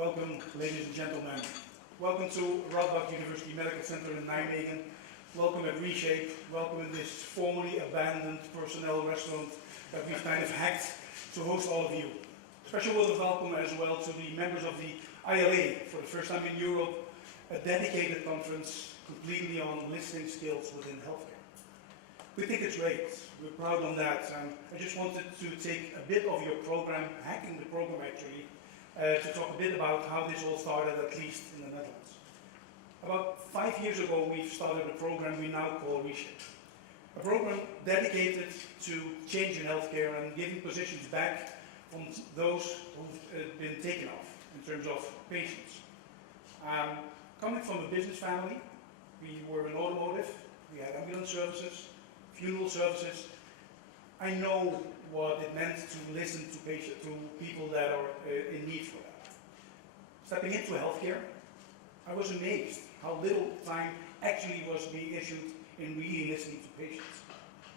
Welcome, ladies and gentlemen. Welcome to Radboud University Medical Center in Nijmegen. Welcome at REshape. Welcome in this formerly abandoned personnel restaurant that we've kind of hacked to host all of you. Special word of welcome as well to the members of the ILA, for the first time in Europe, a dedicated conference completely on listening skills within healthcare. We think it's great. We're proud on that. I just wanted to take a bit of your program, hacking the program actually, to talk a bit about how this all started, at least in the Netherlands. About 5 years ago, we started a program we now call REshape. A program dedicated to change in healthcare and giving positions back from those who've been taken off in terms of patients. Coming from a business family, we were in automotive, we had ambulance services, funeral services. I know what it meant to listen to people that are in need for that. Stepping into healthcare, I was amazed how little time actually was being issued in really listening to patients.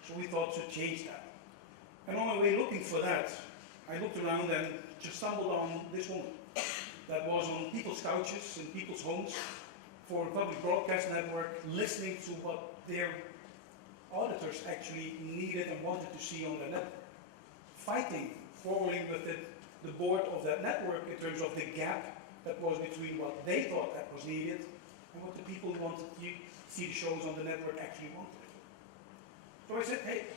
So we thought to change that. And on my way looking for that, I looked around and just stumbled on this woman that was on people's couches in people's homes for a public broadcast network, listening to what their auditors actually needed and wanted to see on the network. Fighting, forwarding with the board of that network in terms of the gap that was between what they thought that was needed and what the people who wanted to see the shows on the network actually wanted. So I said, hey,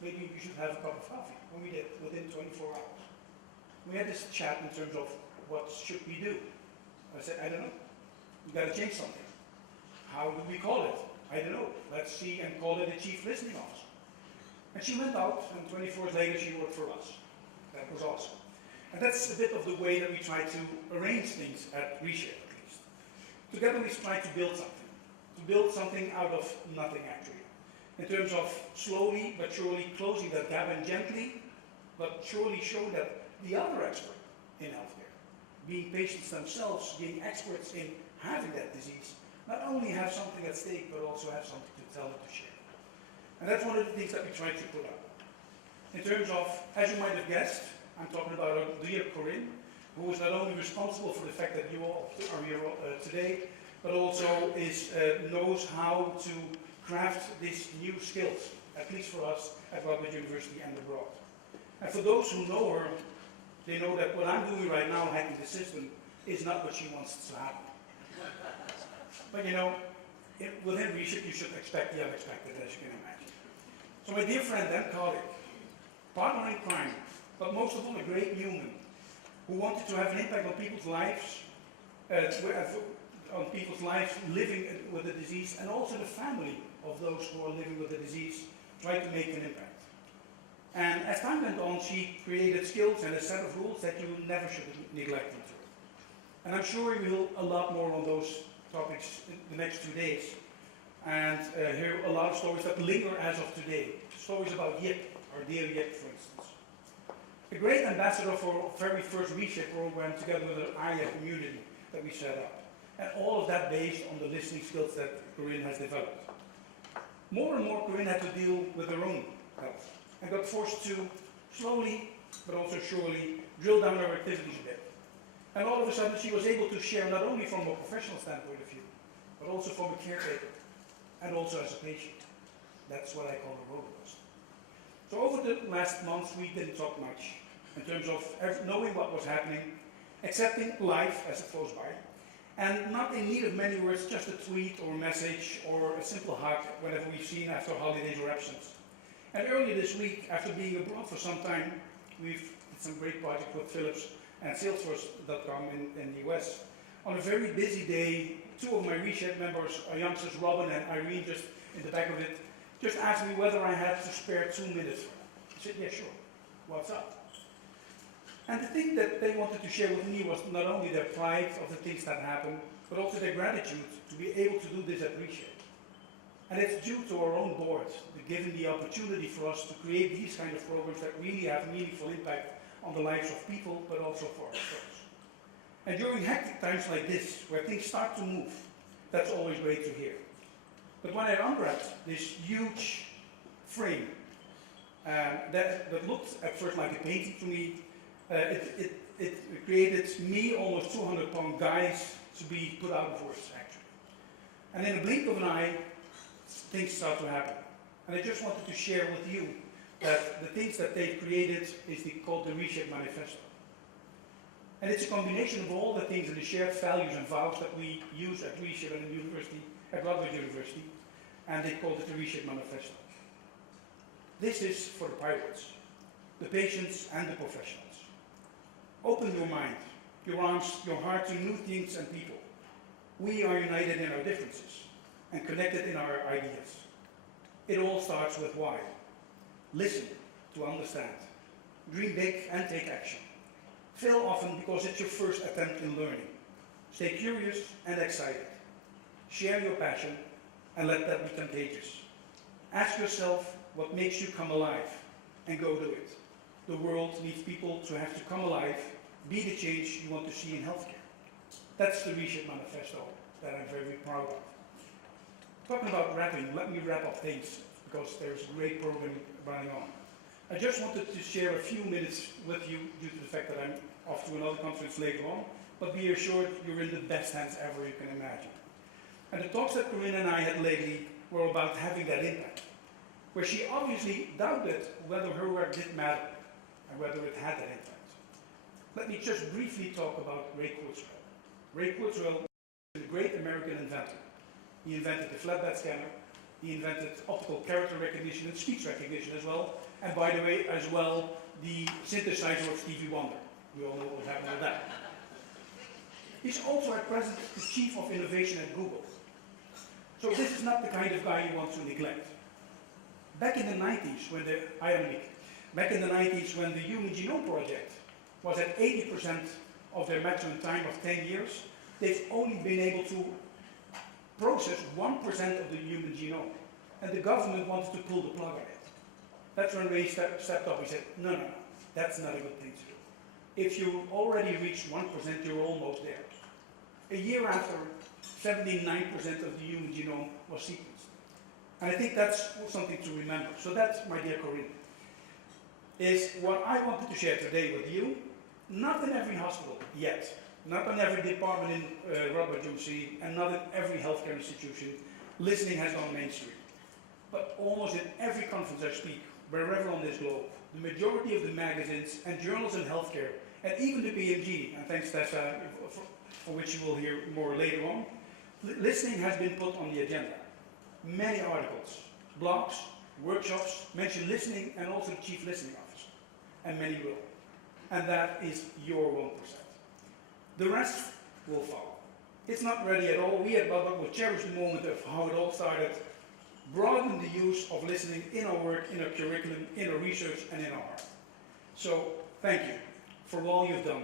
maybe we should have a cup of coffee. And we did, within 24 hours. We had this chat in terms of what should we do. I said, I don't know. We got to change something. How do we call it? I don't know. Let's see and call it a chief listening officer. And she went out, and 24 hours later she worked for us. That was awesome. And that's a bit of the way that we try to arrange things at REshape, at least. Together we try to build something out of nothing actually. In terms of slowly but surely closing that gap and gently but surely show that the other expert in healthcare, being patients themselves, being experts in having that disease, not only have something at stake but also have something to tell and to share. And that's one of the things that we try to put up. In terms of, as you might have guessed, I'm talking about our dear Corinne, who is not only responsible for the fact that you all are here today, but also knows how to craft these new skills, at least for us at Radboud University and abroad. And for those who know her, they know that what I'm doing right now, hacking the system, is not what she wants to happen. But you know, within REshape you should expect the unexpected, as you can imagine. So my dear friend and colleague, partner in crime, but most of all a great human, who wanted to have an impact on people's lives, living with the disease, and also the family of those who are living with the disease, tried to make an impact. And as time went on, she created skills and a set of rules that you never should neglect in her. And I'm sure we will a lot more on those topics in the next 2 days. And hear a lot of stories that linger as of today. Stories about Yip, our dear Yip, for instance. A great ambassador for our very first REshape program together with the ARIA community that we set up. And all of that based on the listening skills that Corinne has developed. More and more Corinne had to deal with her own health and got forced to slowly, but also surely, drill down her activities a bit. And all of a sudden she was able to share not only from a professional standpoint of view, but also from a caretaker, and also as a patient. That's what I call a roller coaster. So over the last months we didn't talk much in terms of knowing what was happening, accepting life as it flows by, and not in need of many words, just a tweet or a message or a simple hug whenever we've seen after holidays or absence. And earlier this week, after being abroad for some time, we've did some great projects with Philips and Salesforce.com in the US. On a very busy day, 2 of my REshape members, our youngsters, Robin and Irene, just in the back of it, just asked me whether I had to spare 2 minutes for them. I said, yeah, sure. What's up? And the thing that they wanted to share with me was not only their pride of the things that happened, but also their gratitude to be able to do this at REshape. And it's due to our own board, given the opportunity for us to create these kind of programs that really have meaningful impact on the lives of people, but also for ourselves. And during hectic times like this, where things start to move, that's always great to hear. But when I unwrapped this huge frame that looked at first like a painting to me, It created me, almost 200-pound guys, to be put out of work, actually. And in a blink of an eye, things start to happen. And I just wanted to share with you that the things that they've created is called the REshape Manifesto. And it's a combination of all the things and the shared values and vows that we use at REshape and at Radboud University, and they called it the REshape Manifesto. This is for the pirates, the patients and the professionals. Open your mind, your arms, your heart to new things and people. We are united in our differences and connected in our ideas. It all starts with why. Listen to understand. Dream big and take action. Fail often because it's your first attempt in learning. Stay curious and excited. Share your passion and let that be contagious. Ask yourself what makes you come alive and go do it. The world needs people to have to come alive, be the change you want to see in healthcare. That's the REshape Manifesto that I'm very proud of. Talking about wrapping, let me wrap up things because there's a great program running on. I just wanted to share a few minutes with you due to the fact that I'm off to another conference later on, but be assured you're in the best hands ever you can imagine. And the talks that Corinne and I had lately were about having that impact, where she obviously doubted whether her work did matter and whether it had that impact. Let me just briefly talk about Ray Kurzweil. Ray Kurzweil is a great American inventor. He invented the flatbed scanner, he invented optical character recognition and speech recognition as well, and by the way, as well, the synthesizer of Stevie Wonder. We all know what happened with that. He's also at present the Chief of Innovation at Google. So this is not the kind of guy you want to neglect. Back in the 90s, when the Human Genome Project was at 80% of their maximum time of 10 years, they've only been able to process 1% of the human genome. And the government wanted to pull the plug on it. That's when Ray stepped up. He said, no, that's not a good thing to do. If you already reached 1%, you're almost there. A year after, 79% of the human genome was sequenced. And I think that's something to remember. So that, my dear Corinne, is what I wanted to share today with you. Not in every hospital yet, not in every department in Radboud University, and not in every healthcare institution, listening has gone mainstream. But almost in every conference I speak, wherever on this globe, the majority of the magazines and journals in healthcare, and even the PMG, and thanks Tessa, for which you will hear more later on, listening has been put on the agenda. Many articles, blogs, workshops mention listening and also the Chief Listening Officer, and many will. And that is your 1%. The rest will follow. It's not ready at all. We at Radboud will cherish the moment of how it all started, broaden the use of listening in our work, in our curriculum, in our research, and in our art. So, thank you for all you've done,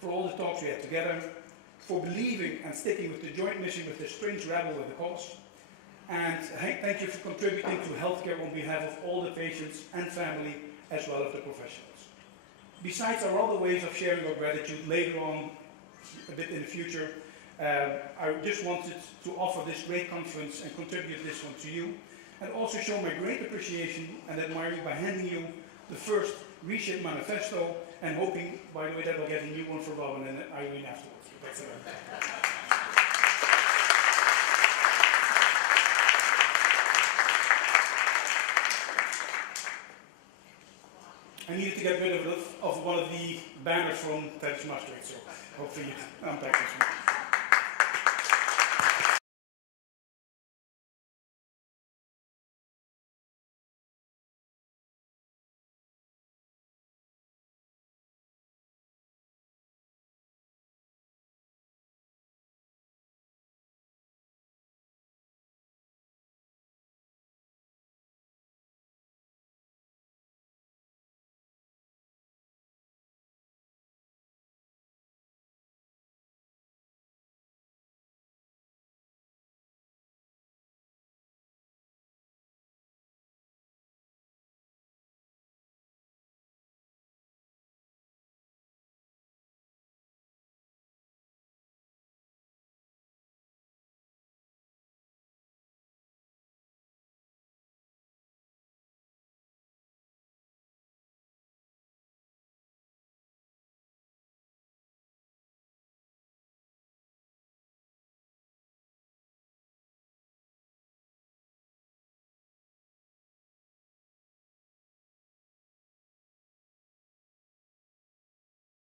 for all the talks we had together, for believing and sticking with the joint mission with the strange rebel with the cause. And thank you for contributing to healthcare on behalf of all the patients and family, as well as the professionals. Besides our other ways of sharing our gratitude later on, a bit in the future, I just wanted to offer this great conference and contribute this one to you, and also show my great appreciation and admiring by handing you the first REshape Manifesto, and hoping, by the way, that I'll get a new one for Robin and Irene afterwards. That's it. I needed to get rid of one of the banners from Teddy's Maastricht, so hopefully I'm back this week.